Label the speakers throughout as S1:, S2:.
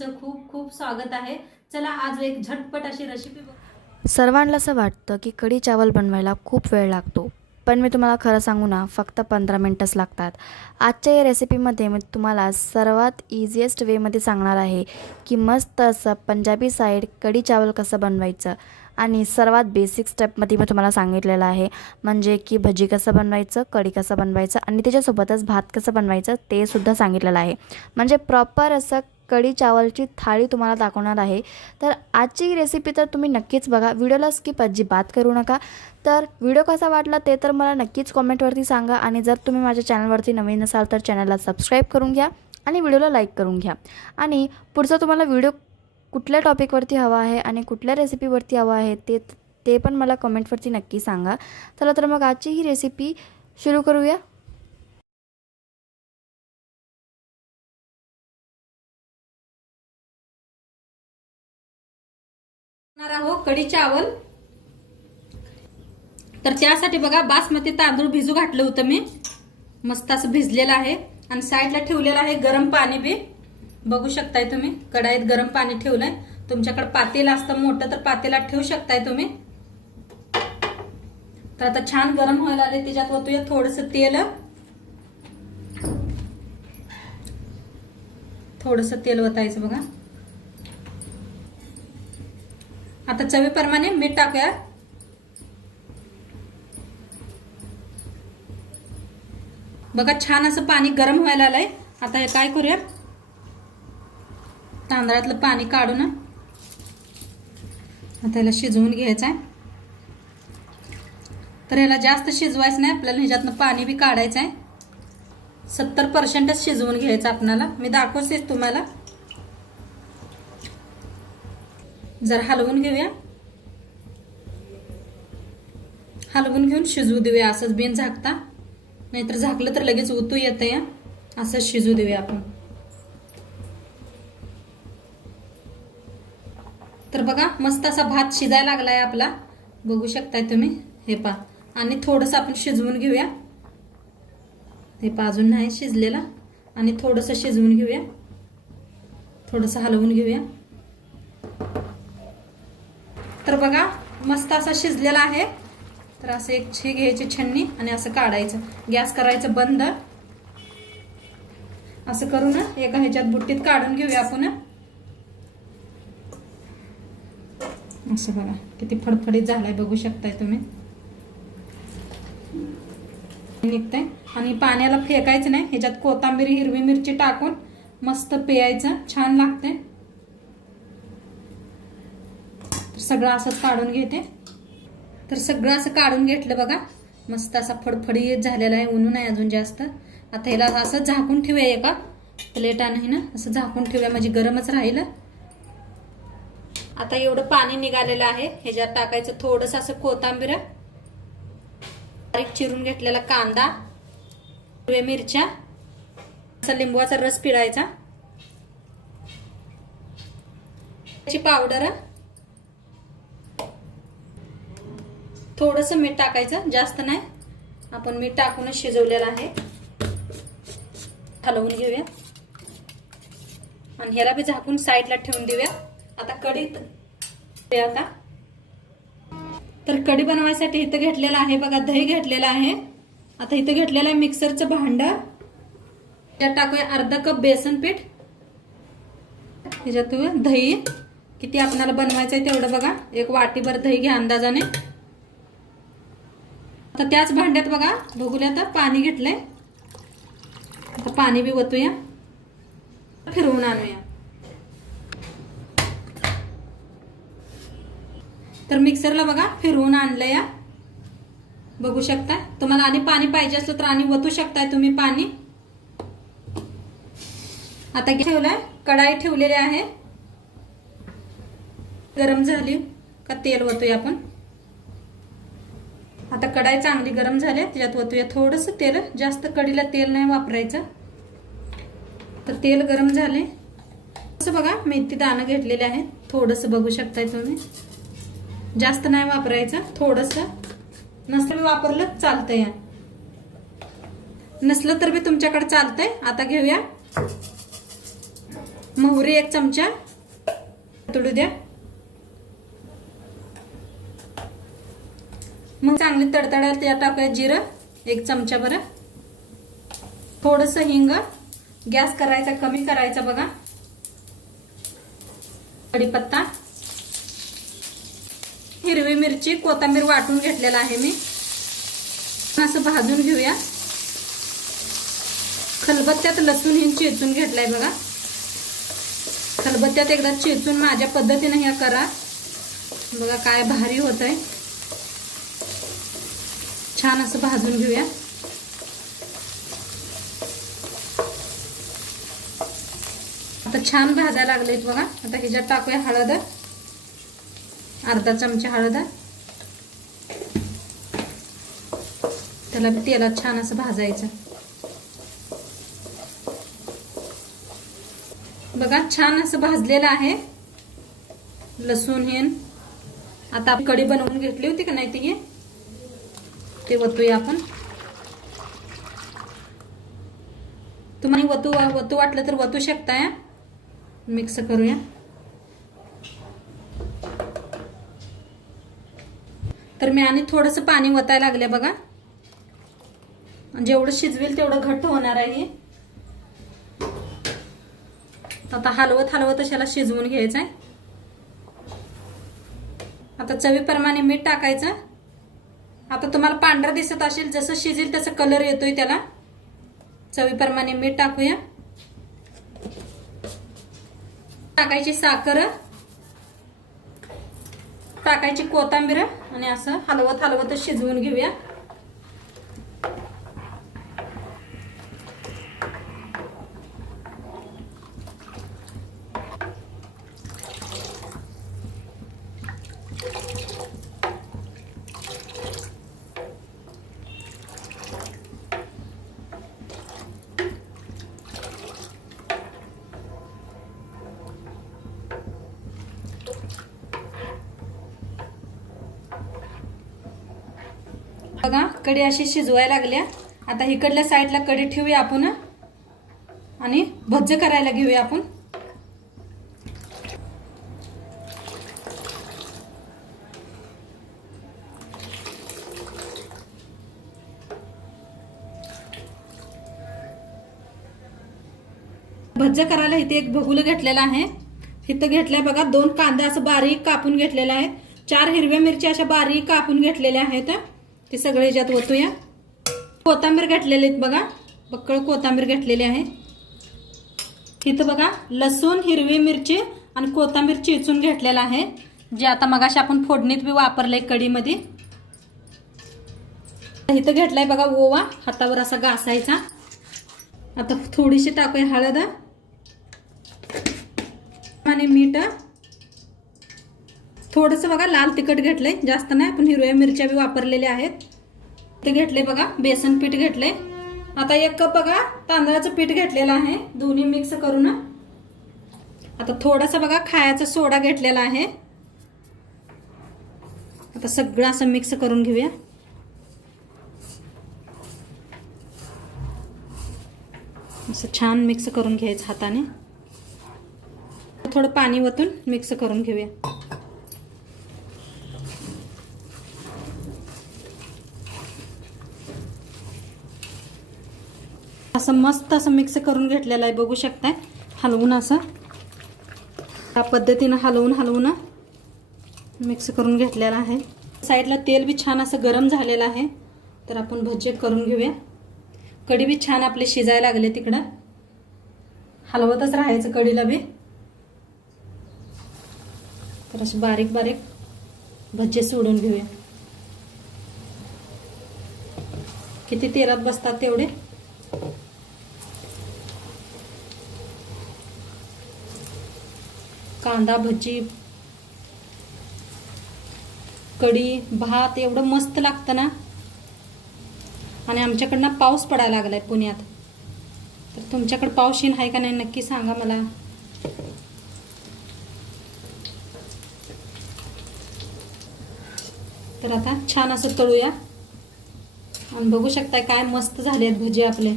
S1: तुमचं खूप खूप स्वागत आहे. चला आज एक झटपट अशी रेसिपी
S2: सर्वांना असं वाटतं की कढी चावल बनवायला खूप वेळ लागतो. पण मी तुम्हाला खरं सांगू ना फक्त पंधरा मिनटंच लागतात. आजच्या या रेसिपीमध्ये मी तुम्हाला सर्वात इझिएस्ट वेमध्ये सांगणार आहे की मस्त असं पंजाबी साईड कढी चावल कसं बनवायचं. आणि सर्वात बेसिक स्टेपमध्ये मी तुम्हाला सांगितलेलं आहे. म्हणजे की भजी कसं बनवायचं कढी कसं बनवायचं आणि त्याच्यासोबतच भात कसं बनवायचं ते सुद्धा सांगितलेलं आहे. म्हणजे प्रॉपर असं कढी चावलची थाळी तुम्हाला दाखवणार आहे. तर आजची रेसिपी तर तुम्ही नक्कीच बघा. व्हिडिओला स्किप अजिबात करू नका. तर व्हिडिओ कसा वाटला ते तर मला नक्कीच कॉमेंटवरती सांगा आणि जर तुम्ही माझ्या चॅनलवरती नवीन असाल तर चॅनलला सबस्क्राईब करून घ्या आणि व्हिडिओला लाईक करून घ्या. आणि पुढचा तुम्हाला व्हिडिओ कुठल्या टॉपिकवरती हवा आहे आणि कुठल्या रेसिपीवरती हवा आहे ते ते पण मला कमेंटवरती नक्की सांगा. चला तर मग आजची ही रेसिपी सुरू करूया.
S1: आहोत कढी चावल. तर त्यासाठी बघा बासमती तांदूळ भिजू घातलं होतं मी. मस्त असं भिजलेलं आहे. आणि साईडला ठेवलेलं आहे गरम पाणी बी. बघू शकताय तुम्ही कढाईत गरम पाणी ठेवलंय. तुमच्याकडे पातेला असतं मोठं तर पातेलात ठेवू शकताय तुम्ही. तर आता छान गरम व्हायला आले त्याच्यात ओतूया थोडस तेल. थोडस तेल वतायचं बघा. आता चवीप्रमाणे मीठ टाकूया. बघा छान असं पाणी गरम व्हायला आलंय. आता हे काय करूया? तांदळातलं पाणी काढू ना. आता याला शिजवून घ्यायचं आहे तर ह्याला जास्त शिजवायचं नाही आपल्याला ह्याच्यातनं पाणी बी काढायचं आहे सत्तर पर्सेंटच शिजवून घ्यायचं आपणाला. मी दाखवतेच तुम्हाला. जर हलवून घेऊया. हलवून घेऊन शिजवू देऊया. असंच बिन झाकता. नाहीतर झाकलं तर लगेच उतू येतं या असं शिजू देऊया आपण. तर बघा मस्त असा भात शिजायला लागलाय आपला. बघू शकताय तुम्ही. हे पा आणि थोडंसं आपण शिजवून घेऊया. हे पा अजून नाही शिजलेला. आणि थोडंसं शिजवून घेऊया. थोडंसं हलवून घेऊया. तर बघा मस्त असा शिजलेला आहे. तर असं एक छे घ्यायची छन्नी आणि असं काढायचं. गॅस करायचं बंद. असं करू ना एका ह्याच्यात बुट्टीत काढून घेऊया आपण. असं बघा किती फडफडीत झालाय बघू शकताय तुम्ही. निघतंय. आणि पाण्याला फेकायचं नाही ह्याच्यात कोथांबीर हिरवी मिरची टाकून मस्त पियायचं. छान लागते तर सगळं असंच काढून घेते. तर सगळं असं काढून घेतलं बघा. मस्त असा फडफडी झालेला आहे ऊन नाही अजून जास्त. आता ह्याला असं झाकून ठेवूया एका प्लेटाने ना असं झाकून ठेवूया म्हणजे गरमच राहिलं. आता एवढं पाणी निघालेलं आहे. ह्याच्यात टाकायचं थोडंसं असं कोथांबीर. बारीक चिरून घेतलेला कांदा हिरव्या मिरच्या असा लिंबूचा रस पिळायचा. त्याची पावडर. थोडंसं मीठ टाकायचं जास्त नाही. आपण मीठ टाकूनच शिजवलेलं आहे. हलवून घेऊया. आणि ह्याला बी झाकून साईडला ठेवून देऊया. आता कढी आता तर कढी बनवायसाठी इथं घेतलेलं आहे बघा दही घेतलेलं आहे. आता इथं घेतलेलं आहे मिक्सरचं भांड. त्यात टाकूया अर्धा कप बेसन पीठ. ह्याच्यात दही किती आपणाला बनवायचं आहे तेवढं बघा. एक वाटीभर दही घ्या अंदाजाने. तर त्याच भांड्यात बघा बघूया आता पाणी घेतलंय. आता पाणी बी ओतूया फिरवून आणूया. तर मिक्सरला बघा फिरवून आणलं या बघू शकता. तुम्हाला आणि पाणी पाहिजे असलं तर आणि वतू शकताय तुम्ही पाणी. आता ठेवलंय. कढाई ठेवलेली आहे. गरम झाली. का तेल ओतूया आपण? आता कढाई चांगली गरम झाली त्याच्यात वतूया थोडंसं तेल. जास्त कढीला तेल नाही वापरायचं. तर तेल गरम झाले. असं बघा मेथी दाणं घेतलेले आहेत. थोडंसं बघू शकताय तुम्ही. जास्त नाही वापरायचं थोडंसं. नसलं वापरलं चालतंय नसलं तर बी तुमच्याकडे चालतंय. आता घेऊया. मोहरी एक चमचा. तुडू द्या. मग चांगली तडतडायला त्या टाकूया जिरं एक चमचा बरं थोडस हिंग गॅस करायचा कमी करायचा बघा. कढीपत्ता. हिरवी मिरची कोथंबीर वाटून घेतलेला आहे मी. असं भाजून घेऊया. खलबत्त्यात लसूण हिंग चेचून घेतलाय बघा. खलबत्त्यात एकदा चेचून माझ्या पद्धतीने ह्या करा. बघा काय भारी होत आहे छान असं भाजून घेऊया. आता छान भाजायला लागलेत बघा. आता ह्याच्यात टाकूया हळद. अर्धा चमचा हळद. त्याला तेलात छान असं भाजायचं. बघा छान असं भाजलेलं आहे. लसूण हेन आता आपण कढी बनवून घेतली होती का नाही ती? ते वतूया आपण. तुम्हाला वतू वतू वाटलं तर वतू शकताय. मिक्स करूया. तर मी आणि थोडंसं पाणी वतायला लागले बघा. जेवढं शिजवेल तेवढं घट्ट होणार आहे आता हलवत हलवत अशाला शिजवून घ्यायचं आहे आता चवीप्रमाणे मीठ टाकायचं. आता तुम्हाला पांढरा दिसत असेल जसं शिजेल तसं कलर येतोय त्याला. चवीप्रमाणे मीठ टाकूया. टाकायची साखर टाकायची कोथांबीर आणि असं हलवत हलवत शिजवून घेऊया. कढी अशी शिजवायला लागल्या. आता इकडल्या साईडला कढी ठेवूया आपण आणि भज्ज करायला घेऊया आपण. भज्ज करायला इथे एक भगुलं घेतलेलं आहे. इथं घेतलंय बघा दोन कांदा असं बारीक कापून घेतलेले आहेत. चार हिरव्या मिरच्या अशा बारीक कापून घेतलेल्या आहेत. ते सगळे याच्यात ओतूया. कोथांबीर घातलेले आहेत बघा. बक्कळ कोथांबीर घेतलेली आहे. इथं बघा लसूण हिरवी मिरची आणि कोथांबीर चेचून घेतलेला आहे. जे आता मगाशी आपण फोडणीत बी वापरलंय कढीमध्ये. इथं घेतलाय बघा ओवा हातावर असा घासायचा. आता थोडीशी टाकूया हळद आणि मीठ. थोडंसं बघा लाल तिखट घेतलंय जास्त नाही आपण हिरव्या मिरच्या बी वापरलेल्या आहेत. ते घेतले बघा बेसन पीठ घेतले. आता एक कप बघा तांदळाचं पीठ घेतलेलं आहे. दोन्ही मिक्स करून. आता थोडासा बघा खायचा सोडा घेतलेला आहे. आता सगळं असं मिक्स करून घेऊया. असं छान मिक्स करून घ्यायचं हाताने. थोडं पाणी वतून मिक्स करून घेऊया. असं मस्त असं मिक्स करून घेतलेलं आहे. बघू शकताय. हलवून असं. या पद्धतीनं हलवून हलवून मिक्स करून घेतलेलं आहे. साईडला तेल बी छान असं गरम झालेलं आहे. तर आपण भज्जे करून घेऊया. कढी बी छान आपले शिजायला लागले तिकडं. हलवतच राहायचं कढीला बी. तर असे बारीक बारीक भज्जे सोडून घेऊया. किती तेलात बसतात तेवढे? कांदा भजी कढी भात एवढं मस्त लागतं ना? आणि आमच्याकडनं पाऊस पडायला लागलाय पुण्यात. तर तुमच्याकडं पाऊस येईन आहे का नाही नक्की सांगा मला. तर आता छान असं तळूया. आणि बघू शकताय काय मस्त झाले आहेत भजी आपले.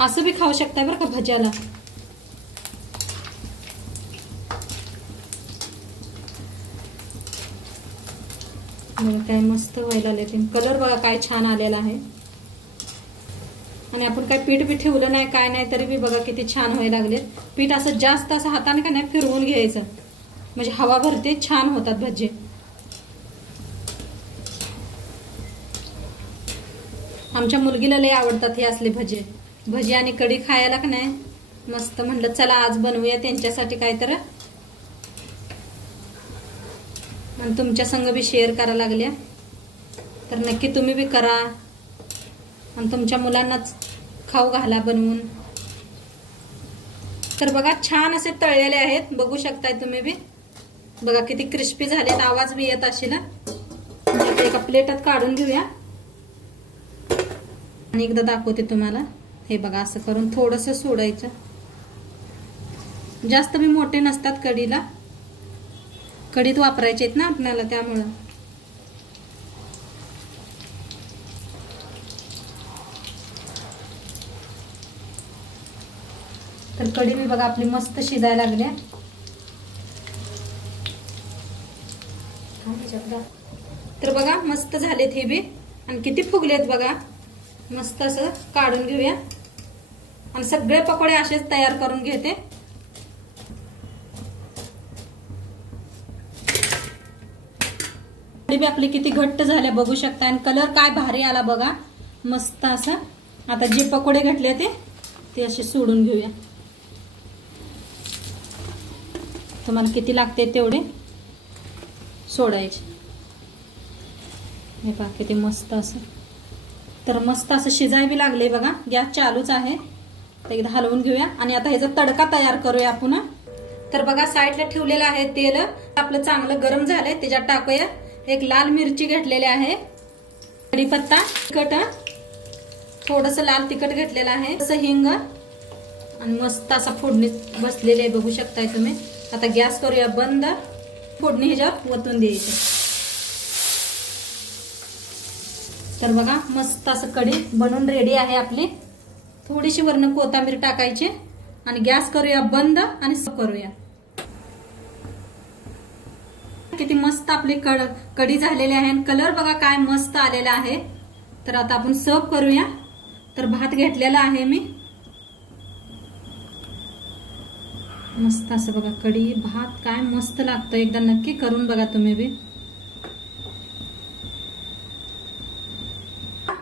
S1: असं बी खाऊ शकताय बरं का भज्याला? बघा काय मस्त व्हायला आले ते कलर बघा काय छान आलेला आहे. आणि आपण काय पीठ बी ठेवलं नाही काय नाही तरी बी बघा किती छान व्हायला लागले पीठ असं जास्त असं हाताने का नाही फिरवून घ्यायचं. म्हणजे हवा भरते छान होतात भजे. आमच्या मुलगीला लय आवडतात हे असले भजे. भजी आणि कढी खायला का नाही? मस्त म्हणलं चला आज बनवूया त्यांच्यासाठी काय तर आणि तुमच्या संग बी शेअर करा लागल्या. तर नक्की तुम्ही बी करा. आणि तुमच्या मुलांनाच खाऊ घाला बनवून. तर बघा छान असे तळलेले आहेत. बघू शकताय तुम्ही बी. बघा किती क्रिस्पी झालेत. आवाज बी येत असेल म्हणजे एका प्लेटात काढून घेऊया. आणि एकदा दाखवते तुम्हाला. हे बघा असं करून थोडस सोडायचं. जास्त बी मोठे नसतात कढीला. कढीत वापरायचे आहेत ना आपल्याला त्यामुळं. तर कढी बी बघा आपली मस्त शिजायला लागल्या तर बघा मस्त झालेत हे बी. आणि किती फुगलेत बघा. मस्त असं काढून घेऊया. आणि सगळे पकोडे असेच तयार करून घेते. बी आपली किती घट्ट झाल्या बघू शकता. आणि कलर काय भारी आला बघा. मस्त असं. आता जे पकोडे घातले ते ते असे सोडून घेऊया. तुम्हाला किती लागते तेवढे सोडायचे. हे पहा किती मस्त असं. तर मस्त असं शिजाय बी लागले बघा. गॅस चालूच आहे. तर एकदा हलवून घेऊया. आणि आता ह्याचा तडका तयार करूया आपण तर बघा साईडला ठेवलेलं आहे तेल. आपलं चांगलं गरम झालंय त्याच्यात टाकूया. एक लाल मिरची घेतलेली आहे. कढीपत्ता तिखट थोडस लाल तिखट घेतलेलं आहे. तसं हिंग आणि मस्त असा फोडणी बसलेली आहे बघू शकताय तुम्ही. आता गॅस करूया बंद. फोडणी ह्याच्यावर वतून द्यायची. तर बघा मस्त असं कढी बनून रेडी आहे आपली. थोडीशी वरण कोथंबीर टाकायची आणि गॅस करूया बंद आणि करूया. किती मस्त आपली कड कढी झालेली आहे आणि कलर बघा काय मस्त आलेला आहे. तर आता आपण सर्व करूया. तर भात घेतलेला आहे मी. मस्त असं बघा कढी भात काय मस्त लागतं. एकदा नक्की करून बघा तुम्ही बी.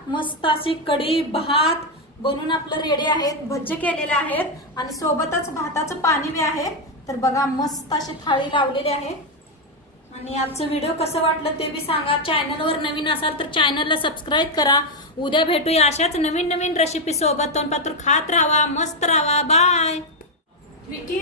S1: मस्त अशी कढी भात बनवून आपलं रेडी आहेत. भज्जे केलेले आहेत. आणि सोबतच भाताचं पाणी बी आहे. तर बघा मस्त अशी थाळी लावलेली आहे. आणि आमचं व्हिडिओ कसं वाटलं ते बी सांगा. चॅनलवर नवीन असाल तर चॅनलला सबस्क्राईब करा. उद्या भेटूया अशाच नवीन नवीन रेसिपी सोबत. तोंडपात्र खात राहा मस्त राहा. बाय विकी?